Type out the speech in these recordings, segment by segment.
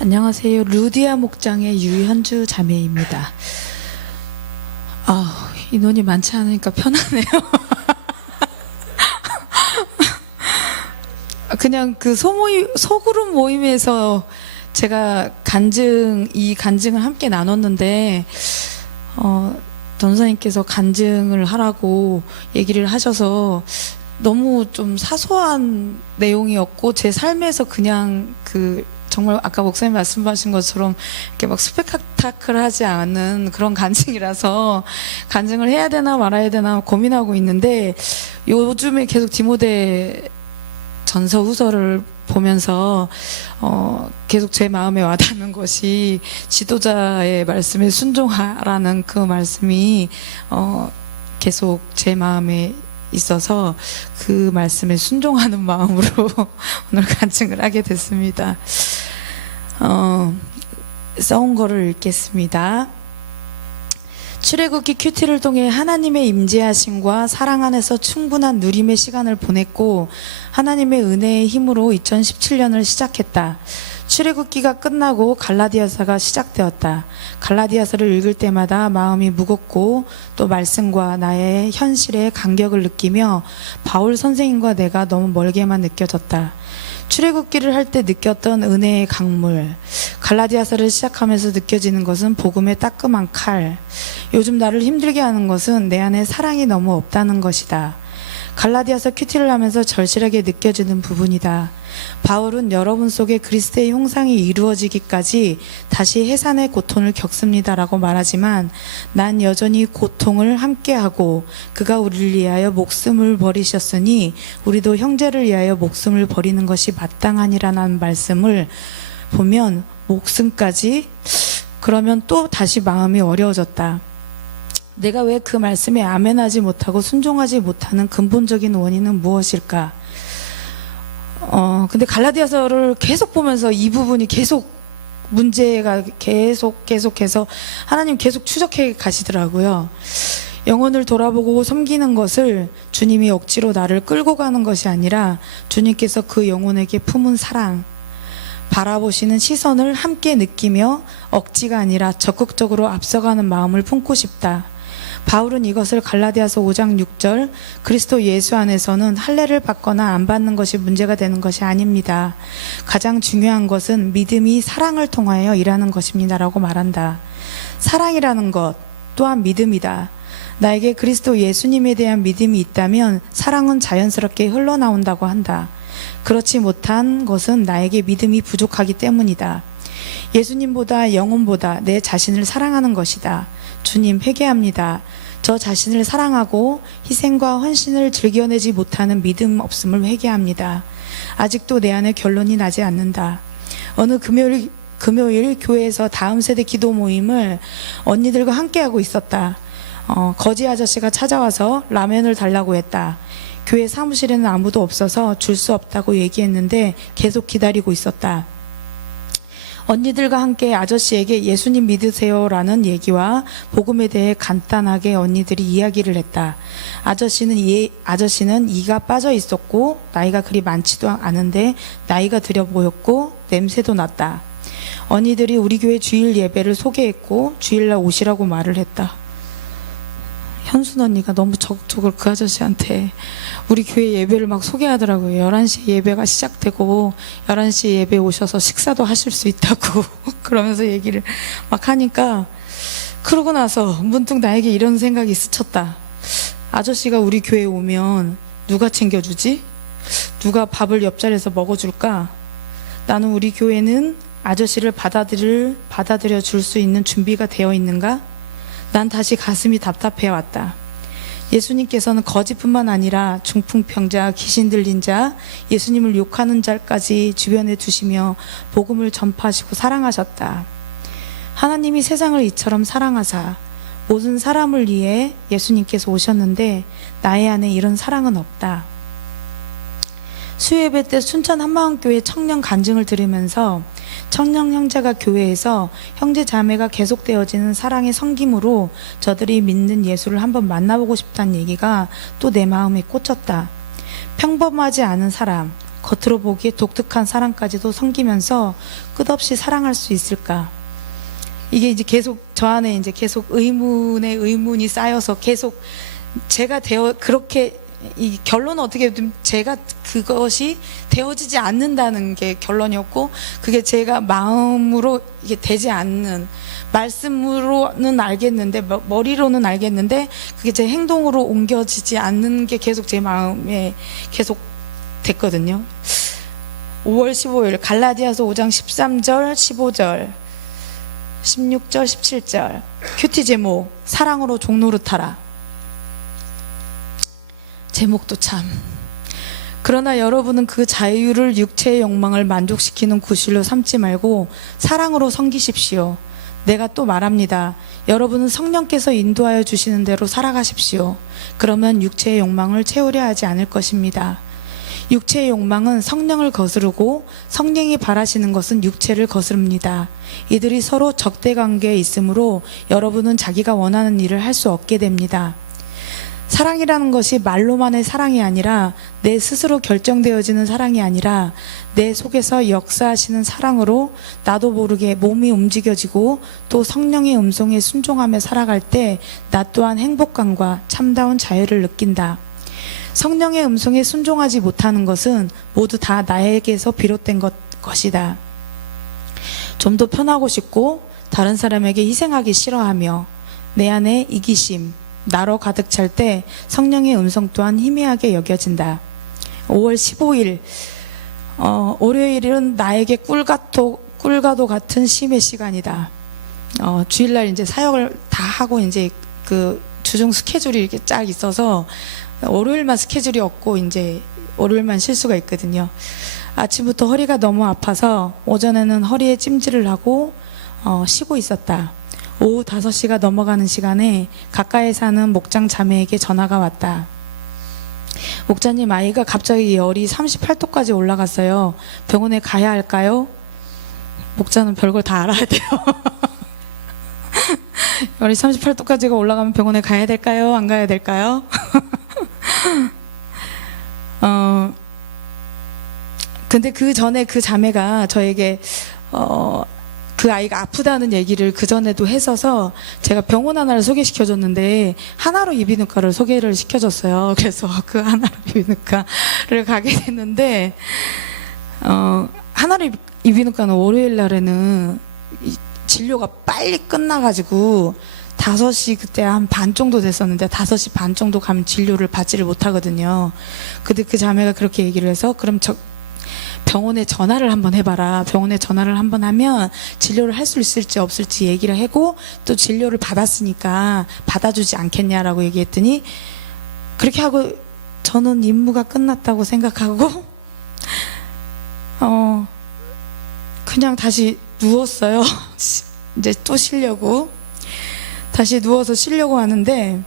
안녕하세요. 루디아 목장의 유현주 자매입니다. 인원이 많지 않으니까 편하네요. 그냥 그 소그룹 모임에서 제가 이 간증을 함께 나눴는데, 전사님께서 간증을 하라고 얘기를 하셔서 너무 좀 사소한 내용이었고, 제 삶에서 그냥 정말 아까 목사님 말씀하신 것처럼 이렇게 막 스펙타클하지 않은 그런 간증이라서 간증을 해야 되나 말아야 되나 고민하고 있는데, 요즘에 계속 디모데 전서 후서를 보면서 계속 제 마음에 와닿는 것이 지도자의 말씀에 순종하라는 그 말씀이 계속 제 마음에 있어서 그 말씀에 순종하는 마음으로 오늘 간증을 하게 됐습니다. 써온 거를 읽겠습니다. 출애굽기 큐티를 통해 하나님의 임재하심과 사랑 안에서 충분한 누림의 시간을 보냈고, 하나님의 은혜의 힘으로 2017년을 시작했다. 출애굽기가 끝나고 갈라디아서가 시작되었다. 갈라디아서를 읽을 때마다 마음이 무겁고 또 말씀과 나의 현실에 간격을 느끼며 바울 선생님과 내가 너무 멀게만 느껴졌다. 출애굽기를 할 때 느꼈던 은혜의 강물, 갈라디아서를 시작하면서 느껴지는 것은 복음의 따끔한 칼, 요즘 나를 힘들게 하는 것은 내 안에 사랑이 너무 없다는 것이다. 갈라디아서 큐티를 하면서 절실하게 느껴지는 부분이다. 바울은 여러분 속에 그리스도의 형상이 이루어지기까지 다시 해산의 고통을 겪습니다라고 말하지만, 난 여전히 고통을 함께하고 그가 우리를 위하여 목숨을 버리셨으니 우리도 형제를 위하여 목숨을 버리는 것이 마땅하니라는 말씀을 보면, 목숨까지? 그러면 또 다시 마음이 어려워졌다. 내가 왜 그 말씀에 아멘하지 못하고 순종하지 못하는 근본적인 원인은 무엇일까? 근데 갈라디아서를 계속 보면서 이 부분이 계속 문제가 계속해서 하나님 계속 추적해 가시더라고요. 영혼을 돌아보고 섬기는 것을 주님이 억지로 나를 끌고 가는 것이 아니라 주님께서 그 영혼에게 품은 사랑, 바라보시는 시선을 함께 느끼며 억지가 아니라 적극적으로 앞서가는 마음을 품고 싶다. 바울은 이것을 갈라디아서 5장 6절, 그리스도 예수 안에서는 할례를 받거나 안 받는 것이 문제가 되는 것이 아닙니다. 가장 중요한 것은 믿음이 사랑을 통하여 일하는 것입니다라고 말한다. 사랑이라는 것 또한 믿음이다. 나에게 그리스도 예수님에 대한 믿음이 있다면 사랑은 자연스럽게 흘러나온다고 한다. 그렇지 못한 것은 나에게 믿음이 부족하기 때문이다. 예수님보다 영혼보다 내 자신을 사랑하는 것이다. 주님, 회개합니다. 저 자신을 사랑하고 희생과 헌신을 즐겨내지 못하는 믿음 없음을 회개합니다. 아직도 내 안에 결론이 나지 않는다. 어느 금요일 교회에서 다음 세대 기도 모임을 언니들과 함께하고 있었다. 거지 아저씨가 찾아와서 라면을 달라고 했다. 교회 사무실에는 아무도 없어서 줄 수 없다고 얘기했는데 계속 기다리고 있었다. 언니들과 함께 아저씨에게 예수님 믿으세요라는 얘기와 복음에 대해 간단하게 언니들이 이야기를 했다. 아저씨는 이가 빠져 있었고 나이가 그리 많지도 않은데 나이가 들어 보였고 냄새도 났다. 언니들이 우리 교회 주일 예배를 소개했고 주일날 오시라고 말을 했다. 현순 언니가 너무 적극적으로 그 아저씨한테 우리 교회 예배를 막 소개하더라고요. 11시에 예배가 시작되고 11시에 예배 오셔서 식사도 하실 수 있다고 그러면서 얘기를 막 하니까, 그러고 나서 문득 나에게 이런 생각이 스쳤다. 아저씨가 우리 교회에 오면 누가 챙겨주지? 누가 밥을 옆자리에서 먹어줄까? 나는 우리 교회는 아저씨를 받아들여 줄 수 있는 준비가 되어 있는가? 난 다시 가슴이 답답해 왔다. 예수님께서는 거지뿐만 아니라 중풍병자, 귀신 들린 자, 예수님을 욕하는 자까지 주변에 두시며 복음을 전파하시고 사랑하셨다. 하나님이 세상을 이처럼 사랑하사 모든 사람을 위해 예수님께서 오셨는데 나의 안에 이런 사랑은 없다. 수요예배 때 순천 한마음교회 청년 간증을 들으면서 청년 형제가 교회에서 형제 자매가 계속되어지는 사랑의 섬김으로 저들이 믿는 예수를 한번 만나보고 싶다는 얘기가 또 내 마음에 꽂혔다. 평범하지 않은 사람, 겉으로 보기에 독특한 사랑까지도 섬기면서 끝없이 사랑할 수 있을까? 이게 이제 계속 저 안에 이제 계속 의문에 의문이 쌓여서 계속 제가 그렇게 이 결론은 어떻게 보면 제가 그것이 되어지지 않는다는 게 결론이었고, 그게 제가 마음으로 이게 되지 않는, 말씀으로는 알겠는데 머리로는 알겠는데 그게 제 행동으로 옮겨지지 않는 게 계속 제 마음에 계속 됐거든요. 5월 15일 갈라디아서 5장 13절 15절 16절 17절 큐티 제목 사랑으로 종노릇하라. 제목도 참. 그러나 여러분은 그 자유를 육체의 욕망을 만족시키는 구실로 삼지 말고 사랑으로 섬기십시오. 내가 또 말합니다. 여러분은 성령께서 인도하여 주시는 대로 살아가십시오. 그러면 육체의 욕망을 채우려 하지 않을 것입니다. 육체의 욕망은 성령을 거스르고 성령이 바라시는 것은 육체를 거스릅니다. 이들이 서로 적대 관계에 있으므로 여러분은 자기가 원하는 일을 할 수 없게 됩니다. 사랑이라는 것이 말로만의 사랑이 아니라 내 스스로 결정되어지는 사랑이 아니라 내 속에서 역사하시는 사랑으로 나도 모르게 몸이 움직여지고 또 성령의 음성에 순종하며 살아갈 때 나 또한 행복감과 참다운 자유를 느낀다. 성령의 음성에 순종하지 못하는 것은 모두 다 나에게서 비롯된 것이다. 좀 더 편하고 싶고 다른 사람에게 희생하기 싫어하며 내 안에 이기심, 나로 가득 찰 때 성령의 음성 또한 희미하게 여겨진다. 5월 15일 월요일은 나에게 꿀과도 같은 쉼의 시간이다. 주일날 이제 사역을 다 하고 이제 그 주중 스케줄이 이렇게 쫙 있어서 월요일만 스케줄이 없고 이제 월요일만 쉴 수가 있거든요. 아침부터 허리가 너무 아파서 오전에는 허리에 찜질을 하고 쉬고 있었다. 오후 5시가 넘어가는 시간에 가까이 사는 목장 자매에게 전화가 왔다. 목자님, 아이가 갑자기 열이 38도까지 올라갔어요. 병원에 가야 할까요? 목자는 별걸 다 알아야 돼요. 열이 38도까지가 올라가면 병원에 가야 될까요? 안 가야 될까요? 근데 그 전에 그 자매가 저에게 그 아이가 아프다는 얘기를 그 전에도 했어서 제가 병원 하나를 소개시켜줬는데 하나로 이비인후과를 소개를 시켜줬어요. 그래서 그 하나로 이비인후과를 가게 됐는데 하나로 이비인후과는 월요일 날에는 진료가 빨리 끝나가지고 5시 그때 한 반 정도 됐었는데 5시 반 정도 가면 진료를 받지를 못하거든요. 근데 그 자매가 그렇게 얘기를 해서 그럼 병원에 전화를 한번 해봐라. 병원에 전화를 한번 하면 진료를 할 수 있을지 없을지 얘기를 하고 또 진료를 받았으니까 받아주지 않겠냐라고 얘기했더니 그렇게 하고 저는 임무가 끝났다고 생각하고 그냥 다시 누웠어요. 이제 또 쉬려고 다시 누워서 쉬려고 하는데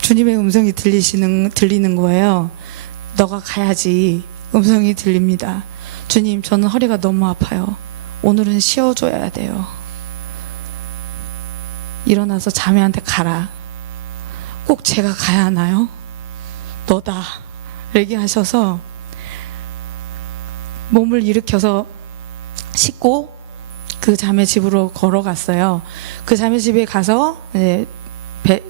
주님의 음성이 들리는 거예요. 너가 가야지. 음성이 들립니다. 주님, 저는 허리가 너무 아파요. 오늘은 쉬어줘야 돼요. 일어나서 자매한테 가라. 꼭 제가 가야 하나요? 너다. 얘기하셔서 몸을 일으켜서 씻고 그 자매 집으로 걸어갔어요. 그 자매 집에 가서 이제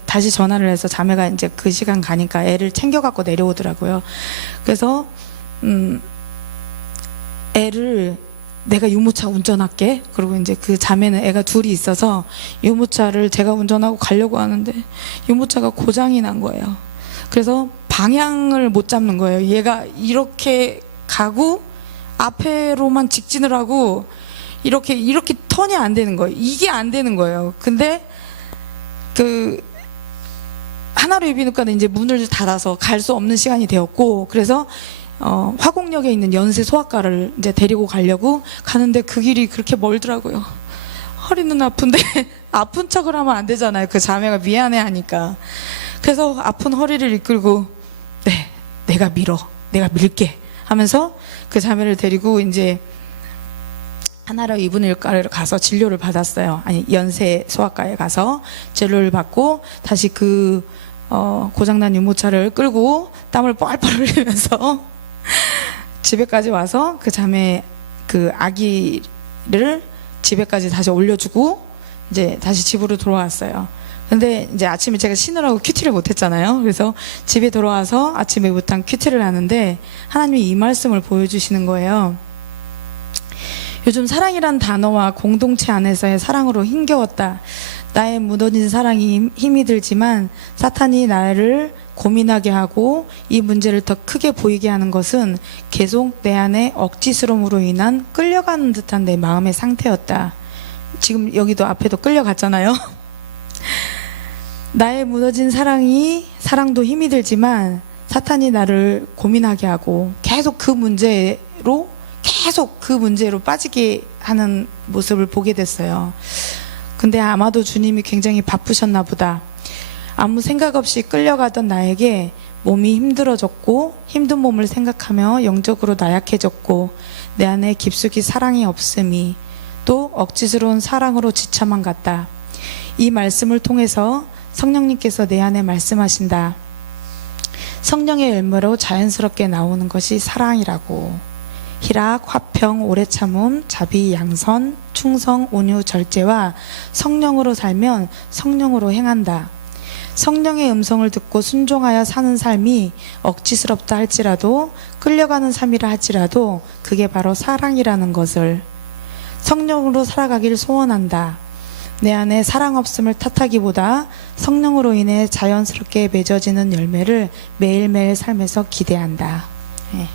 다시 전화를 해서 자매가 이제 그 시간 가니까 애를 챙겨갖고 내려오더라고요. 그래서 애를 내가 유모차 운전할게. 그리고 이제 그 자매는 애가 둘이 있어서 유모차를 제가 운전하고 가려고 하는데 유모차가 고장이 난 거예요. 그래서 방향을 못 잡는 거예요. 얘가 이렇게 가고 앞에로만 직진을 하고 이렇게 턴이 안 되는 거예요. 이게 안 되는 거예요. 근데 그 하나로 이비인후과는 이제 문을 닫아서 갈 수 없는 시간이 되었고, 그래서 화곡역에 있는 연세 소아과를 이제 데리고 가려고 가는데 그 길이 그렇게 멀더라고요. 허리는 아픈데 아픈 척을 하면 안 되잖아요. 그 자매가 미안해 하니까. 그래서 아픈 허리를 이끌고 네, 내가 밀게 하면서 그 자매를 데리고 이제 하나로 이비인후과를 가서 진료를 받았어요. 아니, 연세 소아과에 가서 진료를 받고 다시 그 고장난 유모차를 끌고 땀을 뻘뻘 흘리면서 집에까지 와서 그 자매 그 아기를 집에까지 다시 올려주고 이제 다시 집으로 돌아왔어요. 근데 이제 아침에 제가 쉬느라고 큐티를 못했잖아요. 그래서 집에 돌아와서 아침에 못한 큐티를 하는데 하나님이 이 말씀을 보여주시는 거예요. 요즘 사랑이란 단어와 공동체 안에서의 사랑으로 힘겨웠다. 나의 무너진 사랑이 힘이 들지만 사탄이 나를 고민하게 하고 이 문제를 더 크게 보이게 하는 것은 계속 내 안에 억지스러움으로 인한 끌려가는 듯한 내 마음의 상태였다. 지금 여기도 앞에도 끌려갔잖아요. 나의 무너진 사랑도 힘이 들지만 사탄이 나를 고민하게 하고 계속 그 문제로 빠지게 하는 모습을 보게 됐어요. 근데 아마도 주님이 굉장히 바쁘셨나 보다. 아무 생각 없이 끌려가던 나에게 몸이 힘들어졌고 힘든 몸을 생각하며 영적으로 나약해졌고 내 안에 깊숙이 사랑이 없음이 또 억지스러운 사랑으로 지쳐만 갔다. 이 말씀을 통해서 성령님께서 내 안에 말씀하신다. 성령의 열매로 자연스럽게 나오는 것이 사랑이라고. 희락, 화평, 오래 참음, 자비, 양선, 충성, 온유, 절제와 성령으로 살면 성령으로 행한다. 성령의 음성을 듣고 순종하여 사는 삶이 억지스럽다 할지라도 끌려가는 삶이라 할지라도 그게 바로 사랑이라는 것을 성령으로 살아가길 소원한다. 내 안에 사랑 없음을 탓하기보다 성령으로 인해 자연스럽게 맺어지는 열매를 매일매일 삶에서 기대한다. 네.